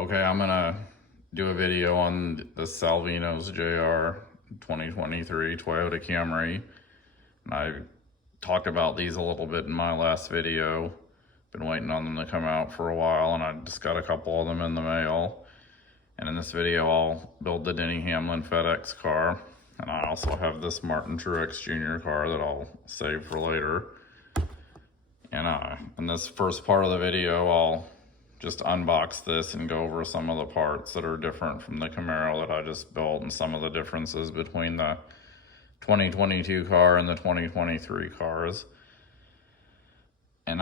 Okay, I'm gonna do a video on the Salvinos JR 2023 Toyota Camry. And I talked about these a little bit in my last video. Been waiting on them to come out for a while, and I just got a couple of them in the mail. And in this video, I'll build the Denny Hamlin FedEx car. And I also have this Martin Truex Jr. car that I'll save for later. And in this first part of the video, I'll just unbox this and go over some of the parts that are different from the Camaro that I just built and some of the differences between the 2022 car and the 2023 cars. And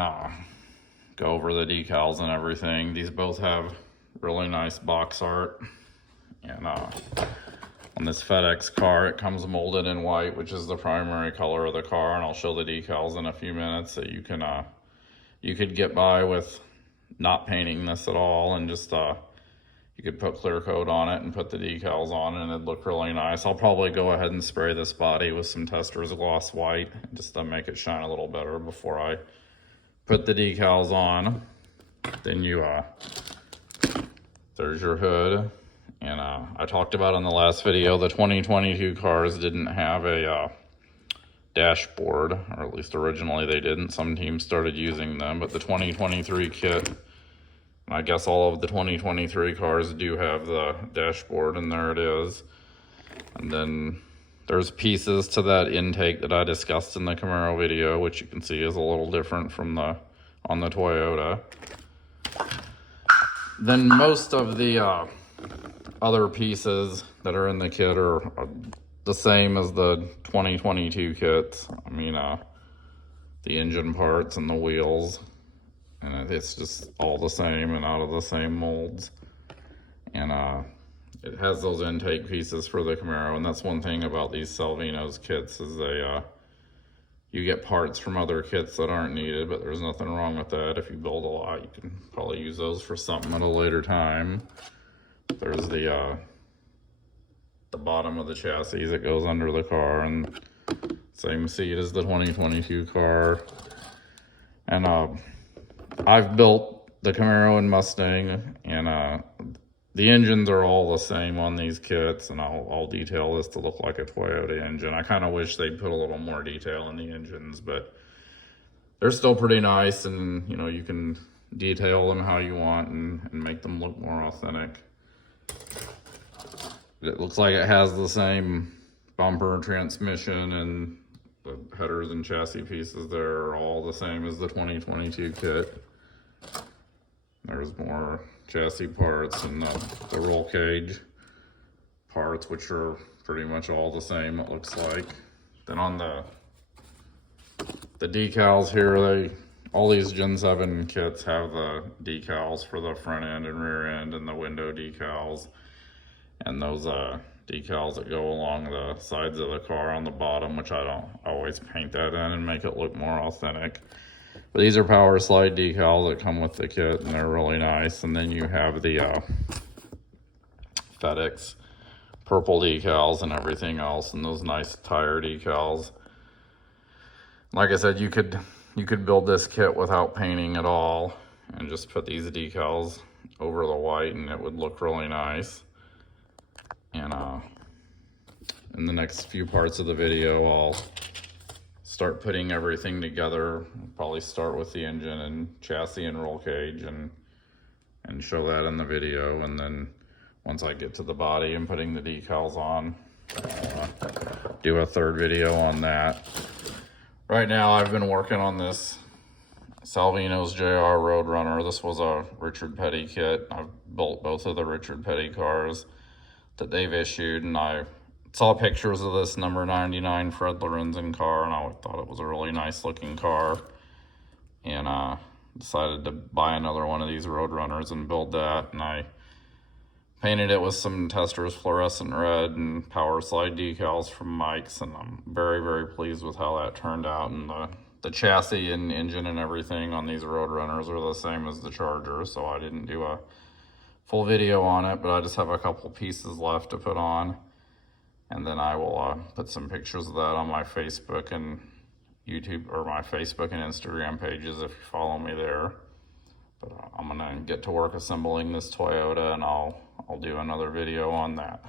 go over the decals and everything. These both have really nice box art. And on this FedEx car, it comes molded in white, which is the primary color of the car. And I'll show the decals in a few minutes that you could get by with not painting this at all, and just you could put clear coat on it and put the decals on and it'd look really nice. I'll probably go ahead and spray this body with some Testors gloss white just to make it shine a little better before I put the decals on. Then there's your hood. And I talked about in the last video, the 2022 cars didn't have a dashboard, or at least originally they didn't. Some teams started using them, but the 2023 kit, I guess all of the 2023 cars do have the dashboard, and there it is. And then there's pieces to that intake that I discussed in the Camaro video, which you can see is a little different from on the Toyota. Then most of the other pieces that are in the kit are the same as the 2022 kits. I mean, the engine parts and the wheels, and it's just all the same and out of the same molds. And it has those intake pieces for the Camaro, and that's one thing about these Salvinos kits is you get parts from other kits that aren't needed, but there's nothing wrong with that. If you build a lot, you can probably use those for something at a later time. There's the bottom of the chassis that goes under the car, and same seat as the 2022 car. And I've built the Camaro and Mustang, and the engines are all the same on these kits, and I'll detail this to look like a Toyota engine. I kind of wish they'd put a little more detail in the engines, but they're still pretty nice, and you can detail them how you want and make them look more authentic. It looks like it has the same bumper and transmission, and the headers and chassis pieces there are all the same as the 2022 kit. There's more chassis parts and the roll cage parts, which are pretty much all the same, it looks like. Then on the decals here, all these Gen 7 kits have the decals for the front end and rear end, and the window decals. And those decals that go along the sides of the car on the bottom, which I don't always paint that in and make it look more authentic. But these are power slide decals that come with the kit, and they're really nice. And then you have the FedEx purple decals and everything else, and those nice tire decals. Like I said, you could build this kit without painting at all and just put these decals over the white, and it would look really nice. And in the next few parts of the video, I'll start putting everything together. I'll probably start with the engine and chassis and roll cage and show that in the video. And then once I get to the body and putting the decals on, I'll do a third video on that. Right now, I've been working on this Salvinos JR Roadrunner. This was a Richard Petty kit. I've built both of the Richard Petty cars that they've issued, and I saw pictures of this number 99 Fred Lorenzen car, and I thought it was a really nice looking car, and decided to buy another one of these Roadrunners and build that. And I painted it with some Testors fluorescent red and power slide decals from Mike's, and I'm very, very pleased with how that turned out. And the chassis and engine and everything on these Roadrunners are the same as the Charger, so I didn't do a full video on it, but I just have a couple pieces left to put on, and then I will put some pictures of that on my Facebook and YouTube, or my Facebook and Instagram pages if you follow me there. But I'm gonna get to work assembling this Toyota, and I'll do another video on that.